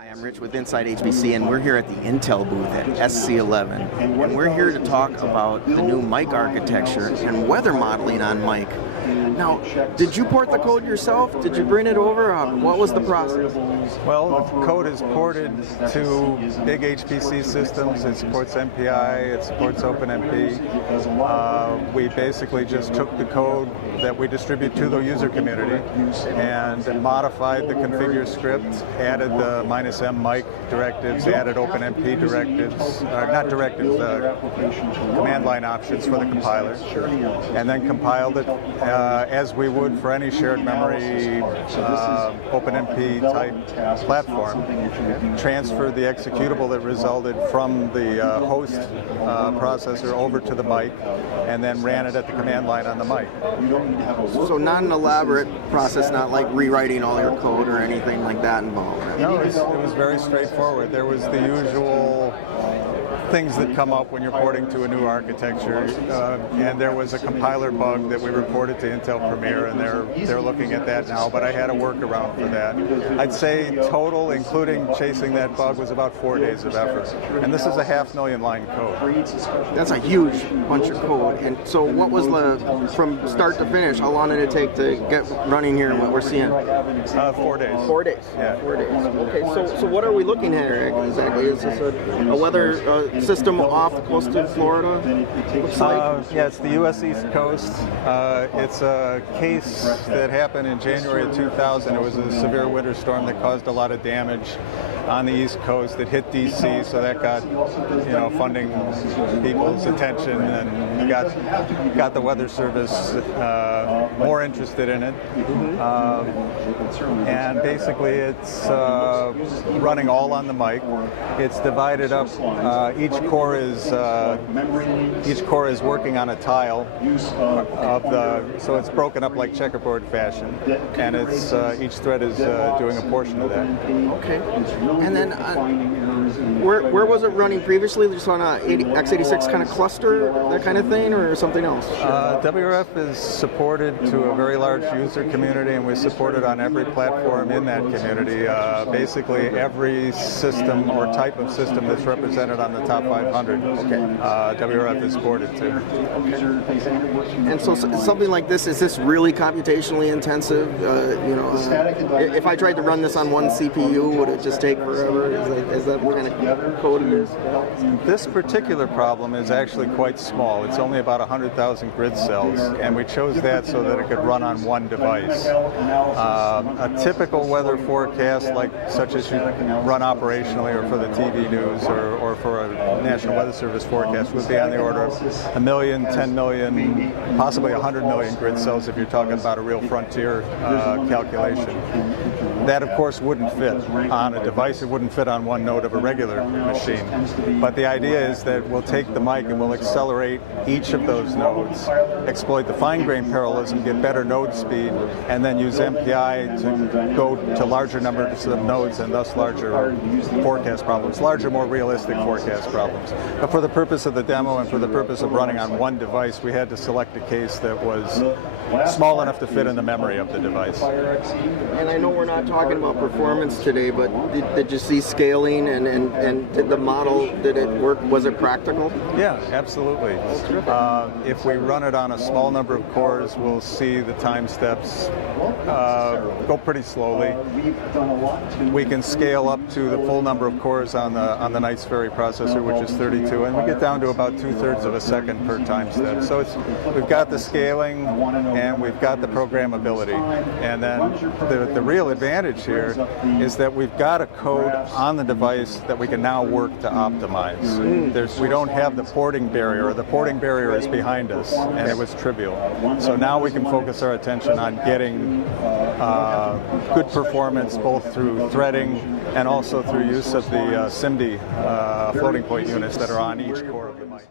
Hi, I'm Rich with Inside HPC, and we're here at the Intel booth at SC11. And we're here to talk about the new mic architecture and weather modeling on mic. Now, did you port the code yourself? Did you bring it over? What was the process? Well, the code is ported to big HPC systems. It supports MPI, it supports OpenMP. We basically just took the code that we distribute to the user community and modified the configure script, added the -m mic directives, added OpenMP directives, not directives, command line options for the compiler, and then compiled it as we would for any shared memory OpenMP type platform. Transferred the executable that resulted from the host processor over to the mic, and then ran it at the command line on the mic. So not an elaborate process, not like rewriting all your code or anything like that involved? No, it was very straightforward. There was the usual things that come up when you're porting to a new architecture, and there was a compiler bug that we reported to Intel Premier, and they're looking at that now, but I had a workaround for that. I'd say total, including chasing that bug, was about 4 days of effort, and this is a 500,000 line code. That's a huge bunch of code. And so what was from start to finish, how long did it take to get running here and what we're seeing? 4 days. 4 days? Yeah. 4 days. Okay, so what are we looking at here exactly? Is this a weather system off the coast of Florida? Looks like. Yeah, it's the U.S. East Coast. It's a case that happened in January of 2000. It was a severe winter storm that caused a lot of damage on the East Coast. It hit D.C., so that got funding people's attention and got the Weather Service more interested in it. And basically, it's running all on the mic. It's divided up. Each core is working on a tile so it's broken up like checkerboard fashion, and it's each thread is doing a portion of that. Okay. And then where was it running previously? Just on a x86 kind of cluster, that kind of thing, or something else? WRF is supported to a very large user community, and we support it on every platform in that community. Basically, every system or type of system that's represented on the top 500, WRF is supported to. And so something like this, is this really computationally intensive? If I tried to run this on one CPU, would it just take forever? Is that the kind of code it is? This particular problem is actually quite small. It's only about 100,000 grid cells, and we chose that so that it could run on one device. A typical weather forecast, such as you run operationally or for the TV news or for a National Weather Service forecast, would be on the order of 1 million, 10 million, possibly 100 million grid cells if you're talking about a real frontier calculation. That, of course, wouldn't fit on a device. It wouldn't fit on one node of a regular machine. But the idea is that we'll take the mic and we'll accelerate each of those nodes, exploit the fine-grained parallelism, get better node speed, and then use MPI to go to larger numbers of nodes and thus larger forecast problems, larger, more realistic forecast problems. But for the purpose of the demo and for the purpose of running on one device, we had to select a case that was small enough to fit in the memory of the device. And I know we're not talking about performance today, but did you see scaling and did the model, did it work? Was it practical? Yeah, absolutely. If we run it on a small number of cores, we'll see the time steps go pretty slowly. We can scale up to the full number of cores on the Knights Ferry processor, which is 32, and we get down to about 2/3 of a second per time step. So we've got the scaling and we've got the programmability. And then the real advantage here is that we've got a code on the device that we can now work to optimize. We don't have the porting barrier. The porting barrier is behind us, and it was trivial. So now we can focus our attention on getting good performance both through threading and also through use of the SIMD floating point units that are on each core of the mic.